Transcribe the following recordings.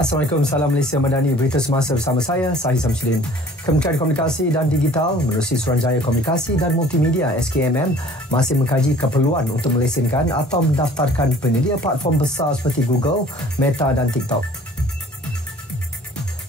Assalamualaikum, salam Malaysia Madani. Berita semasa bersama saya, Sahih Samsudin. Kementerian Komunikasi dan Digital menerusi Suruhanjaya Komunikasi dan Multimedia SKMM masih mengkaji keperluan untuk melesenkan atau mendaftarkan penyedia platform besar seperti Google, Meta dan TikTok.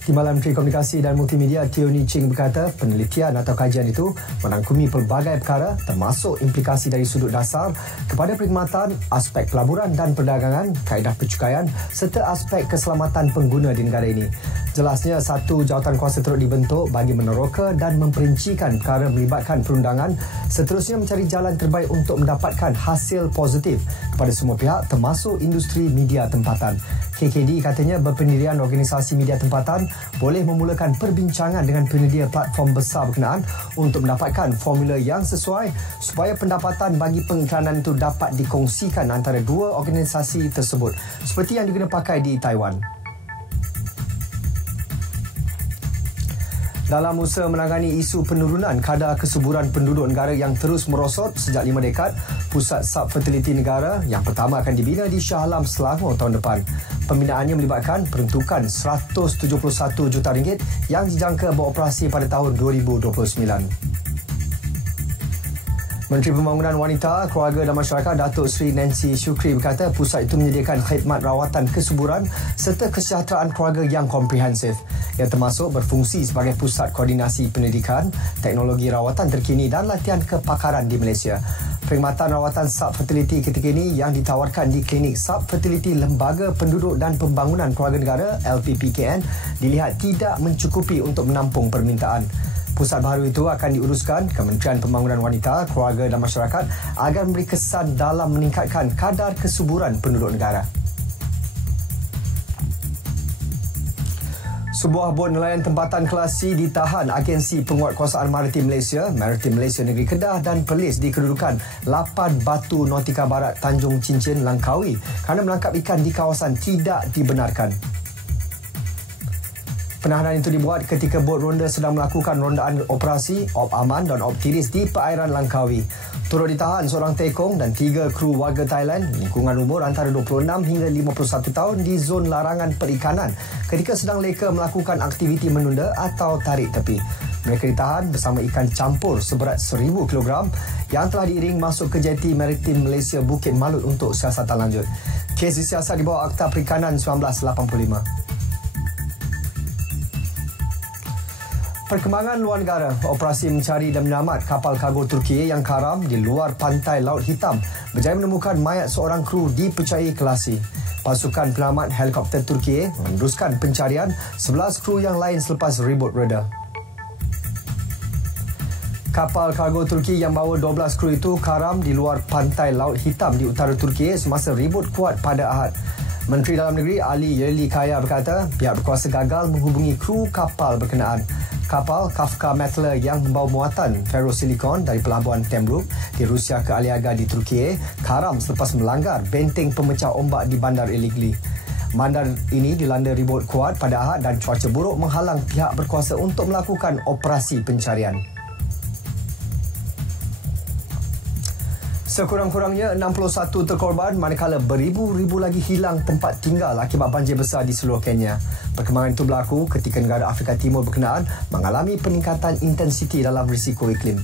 Timbalan Menteri Komunikasi dan Multimedia Teo Nii Ching berkata penelitian atau kajian itu merangkumi pelbagai perkara termasuk implikasi dari sudut dasar kepada perkhidmatan, aspek pelaburan dan perdagangan, kaedah percukaian serta aspek keselamatan pengguna di negara ini. Jelasnya, satu jawatankuasa turut dibentuk bagi meneroka dan memperincikan perkara melibatkan perundangan, seterusnya mencari jalan terbaik untuk mendapatkan hasil positif kepada semua pihak termasuk industri media tempatan. KKD katanya berpendirian organisasi media tempatan boleh memulakan perbincangan dengan penyedia platform besar berkenaan untuk mendapatkan formula yang sesuai supaya pendapatan bagi pengiklanan itu dapat dikongsikan antara dua organisasi tersebut seperti yang diguna pakai di Taiwan. Dalam usaha menangani isu penurunan kadar kesuburan penduduk negara yang terus merosot sejak 5 dekad, Pusat Sub-Fertility Negara yang pertama akan dibina di Shah Alam, Selangor tahun depan. Pembinaannya melibatkan peruntukan RM171 juta yang dijangka beroperasi pada tahun 2029. Menteri Pembangunan Wanita, Keluarga dan Masyarakat Datuk Seri Nancy Shukri berkata pusat itu menyediakan khidmat rawatan kesuburan serta kesejahteraan keluarga yang komprehensif yang termasuk berfungsi sebagai pusat koordinasi pendidikan, teknologi rawatan terkini dan latihan kepakaran di Malaysia. Perkhidmatan rawatan sub-fertility ketika ini yang ditawarkan di Klinik Sub-Fertility Lembaga Penduduk dan Pembangunan Keluarga Negara LPPKN dilihat tidak mencukupi untuk menampung permintaan. Pusat baru itu akan diuruskan Kementerian Pembangunan Wanita, Keluarga dan Masyarakat agar memberi kesan dalam meningkatkan kadar kesuburan penduduk negara. Sebuah bot nelayan tempatan kelas C ditahan Agensi Penguatkuasaan Maritim Malaysia, Maritim Malaysia Negeri Kedah dan Perlis di kedudukan Lapan Batu Nautika Barat, Tanjung Cincin, Langkawi kerana menangkap ikan di kawasan tidak dibenarkan. Penahanan itu dibuat ketika bot ronda sedang melakukan rondaan operasi Op Aman dan Op Tiris di perairan Langkawi. Turut ditahan seorang tekong dan 3 kru warga Thailand lingkungan umur antara 26 hingga 51 tahun di zon larangan perikanan ketika sedang leka melakukan aktiviti menunda atau tarik tepi. Mereka ditahan bersama ikan campur seberat 1,000 kg yang telah diiring masuk ke jeti Maritim Malaysia Bukit Malut untuk siasatan lanjut. Kes disiasat di bawah Akta Perikanan 1985. Perkembangan luar negara, operasi mencari dan menyelamat kapal kargo Turki yang karam di luar pantai Laut Hitam berjaya menemukan mayat seorang kru dipercayai kelasi. Pasukan penyelamat helikopter Turki meneruskan pencarian 11 kru yang lain selepas ribut reda. Kapal kargo Turki yang bawa 12 kru itu karam di luar pantai Laut Hitam di utara Turki semasa ribut kuat pada Ahad. Menteri Dalam Negeri Ali Yerli Kaya berkata pihak berkuasa gagal menghubungi kru kapal berkenaan. Kapal Kafka Mettler yang membawa muatan ferrosilikon dari pelabuhan Temruk di Rusia ke Aliaga di Turki karam selepas melanggar benteng pemecah ombak di Bandar Eligli. Bandar ini dilanda ribut kuat pada Ahad dan cuaca buruk menghalang pihak berkuasa untuk melakukan operasi pencarian. Sekurang-kurangnya 61 terkorban manakala beribu-ribu lagi hilang tempat tinggal akibat banjir besar di seluruh Kenya. Perkembangan itu berlaku ketika negara Afrika Timur berkenaan mengalami peningkatan intensiti dalam risiko iklim.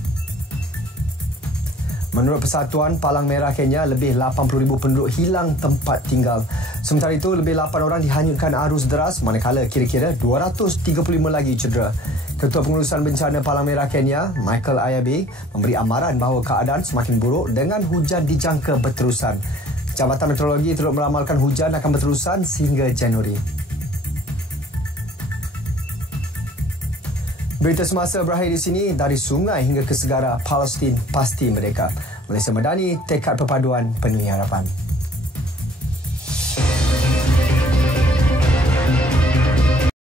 Menurut Persatuan Palang Merah Kenya, lebih 80,000 penduduk hilang tempat tinggal. Sementara itu, lebih 8 orang dihanyutkan arus deras manakala kira-kira 235 lagi cedera. Ketua Pengurusan Bencana Palang Merah Kenya, Michael Ayabe, memberi amaran bahawa keadaan semakin buruk dengan hujan dijangka berterusan. Jabatan Meteorologi turut meramalkan hujan akan berterusan sehingga Januari. Berita semasa berakhir di sini. Dari sungai hingga ke segara, Palestin pasti merdeka. Malaysia Madani, tekad perpaduan penuhi harapan.